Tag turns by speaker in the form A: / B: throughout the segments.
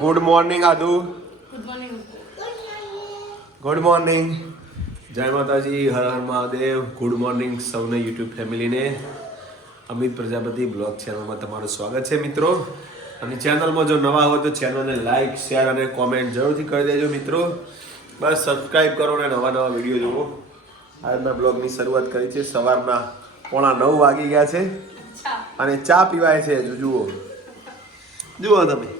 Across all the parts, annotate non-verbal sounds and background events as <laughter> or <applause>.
A: Good morning આદુ
B: good morning
A: જય માતાજી હર હર મહાદેવ ગુડ મોર્નિંગ સૌને યુટ્યુબ ફેમિલીને. અમિત પ્રજાપતિ બ્લોગ ચેનલમાં તમારું સ્વાગત છે મિત્રો. અને ચેનલમાં જો નવા હોય તો ચેનલને લાઈક શેર અને કોમેન્ટ જરૂરથી કરી દેજો મિત્રો. બસ સબસ્ક્રાઈબ કરો અને નવા નવા વીડિયો જુઓ. આજના બ્લોગની શરૂઆત કરી છે. સવારના પોણા નવ વાગી ગયા છે. અને ચા પીવાય છે જુઓ. જુઓ તમે.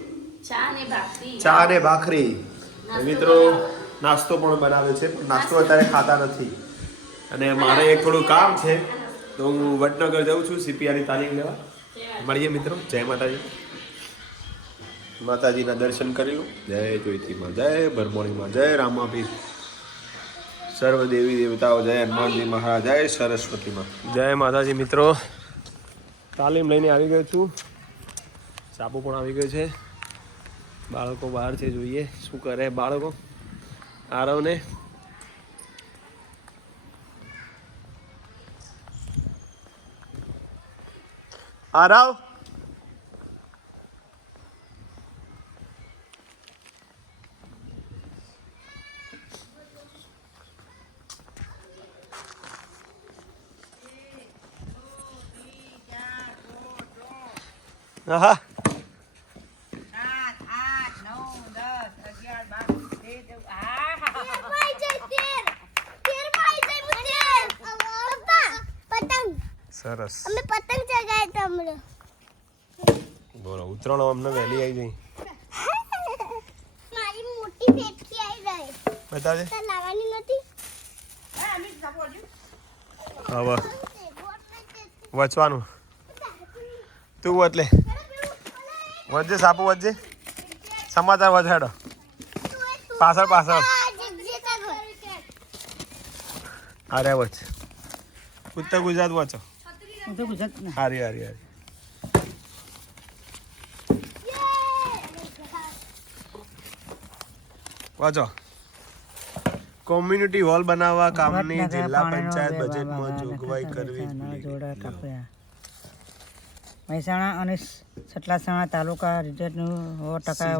B: ચા ને ભાખરી.
A: અને ભાખરી. મિત્રો નાસ્તો પણ બનાવે છે પણ નાસ્તો અત્યારે ખાતા નથી. અને મારે એક થોડું કામ છે તો હું વડનગર જાઉં છું સીપીઆરની તાલીમ લેવા. મળીએ મિત્રો જય માતાજી. માતાજીના દર્શન કરી લઉં જય જોઈતીમાં જય ભરમોણીમાં જય રામાભી સર્વ દેવી દેવતાઓ જય હનુમાનજી મહારાજ જય સરસ્વતીમાં. જય માતાજી મિત્રો. તાલીમ લઈને આવી ગયો છું. સાપુ પણ આવી ગયો છે. બાળકો બહાર છે જોઈએ શું કરે બાળકો આરવને આરવ હા સરસ.
C: અમે પતંગ ચગાવ્યા તમને
A: બોલો ઉતરાણ અમને વહેલી આવી ગઈ.
C: મારી મોટી ફેટકી આવી ગઈ.
A: બતાવજે
C: તો લાવવાની નથી
A: હવે વચવાનું. તું એટલે લે. સાપુ વચજે. સમાચાર વચાડો. પાછળ પાછળ. અરે વચ. ઉત્તર ગુજરાત વચો.
D: હું તો ગુજરાત ના.
A: હારી હારી હારી. વાંચો. કોમ્યુનિટી હોલ બનાવવા કામની જિલ્લા પંચાયત બજેટમાં જોગવાઈ કરવી
D: જોડા. કાપ્યા મહેસાણા અને સટલાસણા તાલુકા રિટેટનું સો ટકા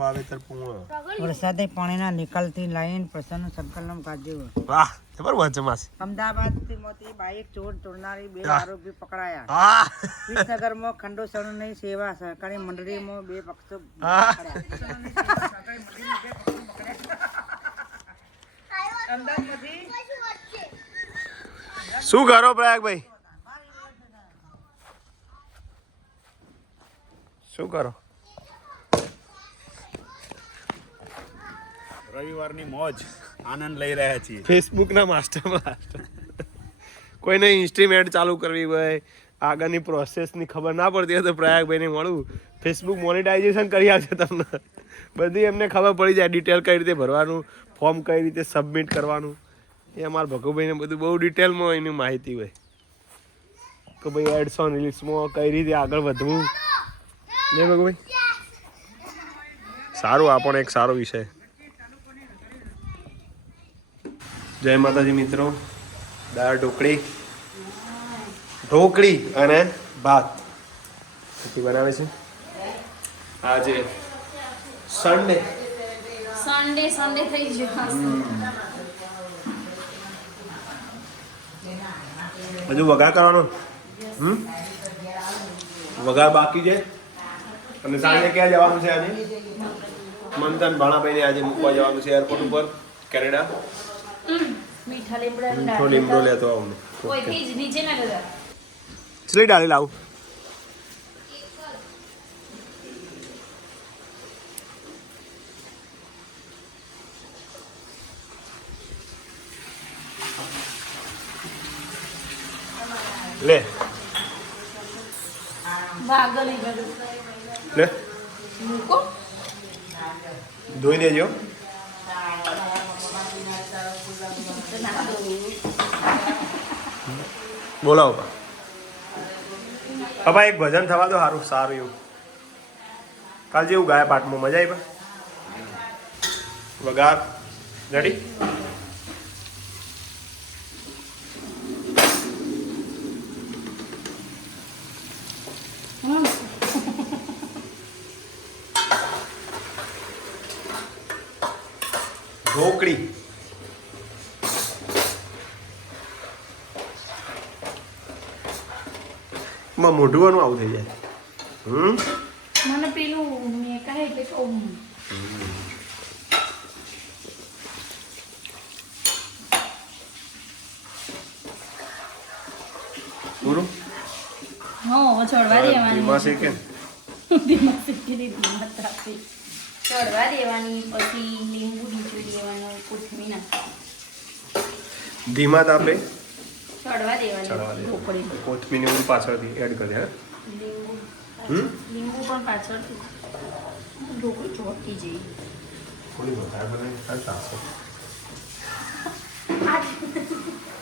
D: વાવેતર પૂર્ણ વરસાદી પાણીના નિકાલથી લાઈન પ્રસન્ન સંકલન કાઢ્યું
A: વાહ જબર માસી
D: અમદાવાદથી બાઇક ચોર ચોરનારી બે. આરોપી પકડાયા. વિસનગરમાં ખંડોસરણની સેવા સહકારી મંડળીમાં બે પક્ષો
A: શું કરો પ્રયાગભાઈ? શું કરો?
E: રવિવારની મોજ આનંદ લઈ રહ્યા છીએ.
A: ફેસબુકના માસ્ટર માસ્ટર. કોઈને ઇન્સ્ટ્રીમેન્ટ ચાલુ કરવી હોય આગળની પ્રોસેસની ખબર ના પડતી હોય તો પ્રયાગભાઈને મળું. ફેસબુક મોનિટાઇઝેશન કરી આવશે તમને. બધી એમને ખબર પડી જાય ડિટેલ કઈ રીતે ભરવાનું ફોર્મ કઈ રીતે સબમિટ કરવાનું. એ અમારા ભગુભાઈને બધું બહુ ડિટેલમાં એની માહિતી હોય. કે ભાઈ એડ્સ ઓન રીલ્સમાં કઈ રીતે આગળ વધવું. ને ભગુભાઈ. સારું આ પણ એક સારો વિષય. જય માતાજી મિત્રો. દાળ ઢોકળી ઢોકળી અને ભાત. પછી બનાવે છે? આજે સન્ડે
B: સન્ડે સન્ડે થઈ ગયો.
A: હજુ વઘાર કરવાનો? હમ? વઘાર બાકી છે? અને સાંજે ક્યાં જવાનું છે આજે? મંથન ભાણાભાઈને આજે મૂકવા જવાનું છે એરપોર્ટ ઉપર કેનેડા.
B: મીઠા લીમડા
A: લેતો આવું ચલી ડાળી લાવું. લે.
B: લઈ ગયો
A: લે. ધોઈ દેજો. બોલાવો પપ્પા એક ભજન થવા દો સારું સારું એવું. કાલ જેવું ગાયા પાઠમાં મજા આવી પા વગાર રેડી ઢોકળી. માં મોઢવાનું આવું થઈ જાય. હમ?
B: મને પેલું મેં કહે એટલે કહું.
A: પૂરું
B: હા છોડવા દેવાની.
A: ધીમા
B: ધીમા ચડવા દેવાની પછી લીંબુ નીચું દેવાનું કોથમીર નાખવાનું
A: ધીમા તાપે?
B: ચડવા દેવાની ઢોકળી.
A: કોથમીર પાછળ પાછળથી એડ કરી હા?
B: લીંબુ.
A: હમ?
B: લીંબુ પણ પાછળથી ઢોકળી ચોટી જઈ.
A: થોડી વધારે બનાવી ચાલશે <laughs>